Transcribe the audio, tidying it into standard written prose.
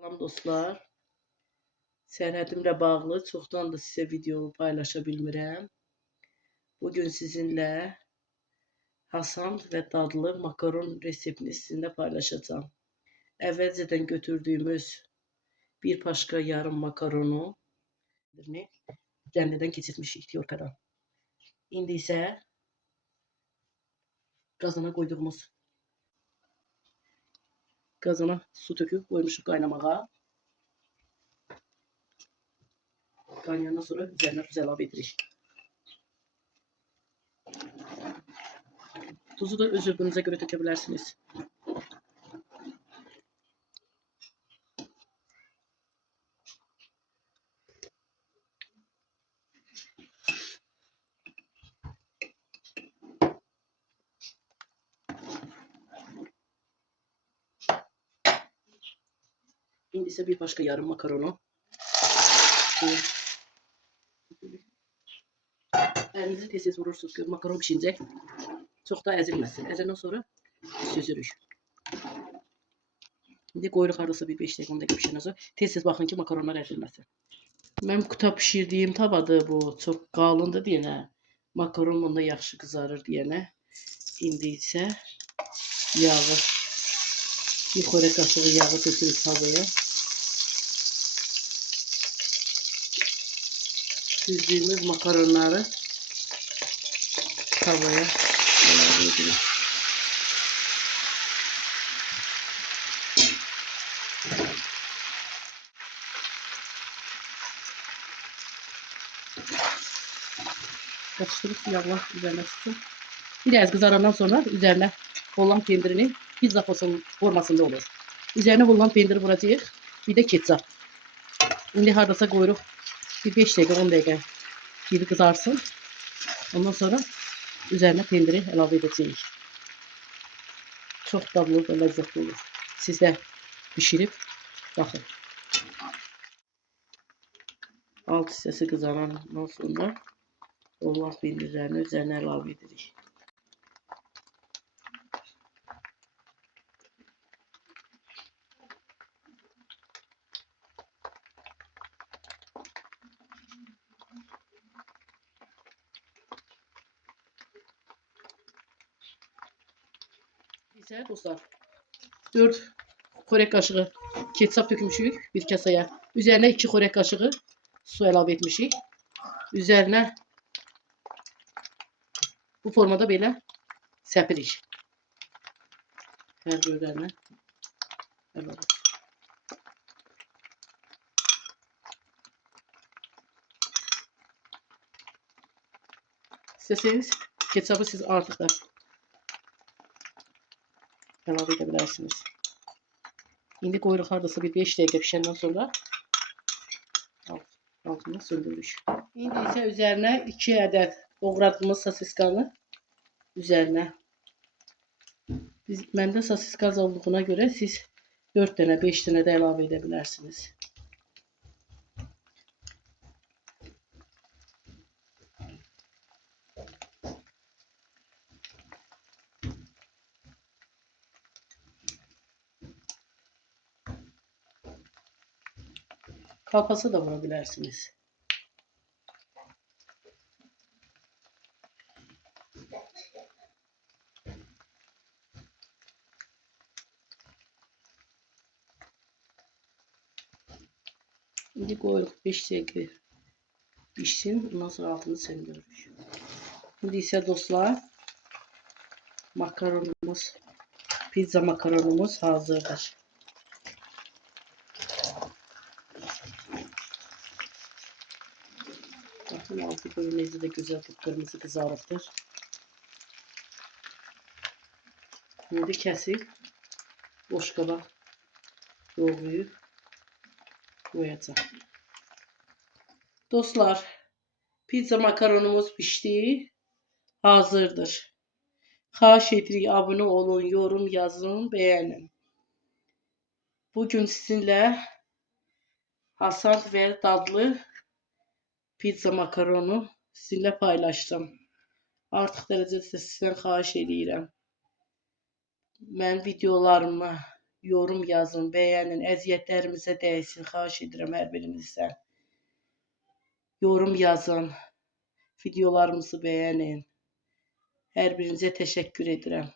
Salam dostlar. Sərhədimlə bağlı çoxdandır sizə video paylaşa bilmirəm. Bugün sizinlə asan və dadlı makaron reseptini sizinlə paylaşacağım. Əvvəlcədən götürdüyümüz bir paşka yarım makaronu rəndədən keçirmişik tyorkadan. İndi isə qazana su töküb qoymuşuq qaynamağa. Qaynayandan sonra üzərinə tuz əlavə edirik. Tuzu da öz zövqünüzə görə tökə bilərsiniz. İndi isə bir başqa yarım makaronu əlinizi tez-tez vurursunuz ki, makaron pişincək. Çox da əzilməsin. Əziləndən sonra süzürük. İndi qoyuruq hardasa bir 5 dəqiqə 10 dəqiqə pişəndən sonra. Tez-tez baxın ki, makaronlar əzilməsin. Mənim quta pişirdiyim tavadır bu. Çox qalındır deyənə. Makaron bunda yaxşı qızarır deyənə. İndi isə yağı, bir xörək qaşığı yağı tökürük tavaya. Süzdüyümüz makaronları tavaya əlavə edirik. Karıştırıp yağlar üzerine tutsun. Biraz kızarandan sonra üzerine Holland pendirini pizza formasında olur. Üzerine Holland pendiri vuracağıq. Bir de ketçap. Şimdi hardasa koyuruq. Bir 5 dəqiqə 10 dəqiqə gibi kızarsın. Ondan sonra üzerine pendiri əlavə edəcəyik. Çok dadlı ve lezzetli olur. Siz de pişirip bakın. Alt hissəsi kızarandan sonra Holland pendirlərini üzerine əlavə edirik. İsə dostlar 4 xörək qaşığı ketçap dökmüşük bir kasaya. Üzerine 2 xörək qaşığı su əlavə etmişik. Üzerine bu formada belə səpirik. Hər gözlərinə əlavə. İstəsəniz ketçapı siz artıq da əlavə edə bilərsiniz. İndi qoyuruq hardasa bir 5 dəqiqə pişəndən sonra altını söndürürük. İndi isə üzərinə 2 ədəd doğradığımız sosiskanı üzərinə. Məndə sosiska az olduğuna görə siz 4 dənə 5 dənə də əlavə edə bilərsiniz. Kalpası da vurabilirsiniz. Şimdi koyuyoruz 5 dəqiqə pişsin. Ondan sonra altını söndürürük. Şimdi ise dostlar makaronumuz, pizza makaronumuz hazırdır. Bakın altı bölümümüzde de güzel kırmızı kızarıktır. Şimdi kesip boşqaba doğrayıp koyacağım. Dostlar, pizza makaronumuz pişti, hazırdır. Xahiş edirik abone olun, yorum yazın, beğenin. Bugün sizinle asan ve dadlı pizza makaronu sizinle paylaştım. Artıq dərəcədə sizdən xahiş edirəm. Mən videolarımı yorum yazın, beğenin. Əziyyətlərimizə dəysin. Xahiş edirəm hər birinizdən. Yorum yazın. Videolarımızı beğenin. Hər birinizə təşəkkür edirəm.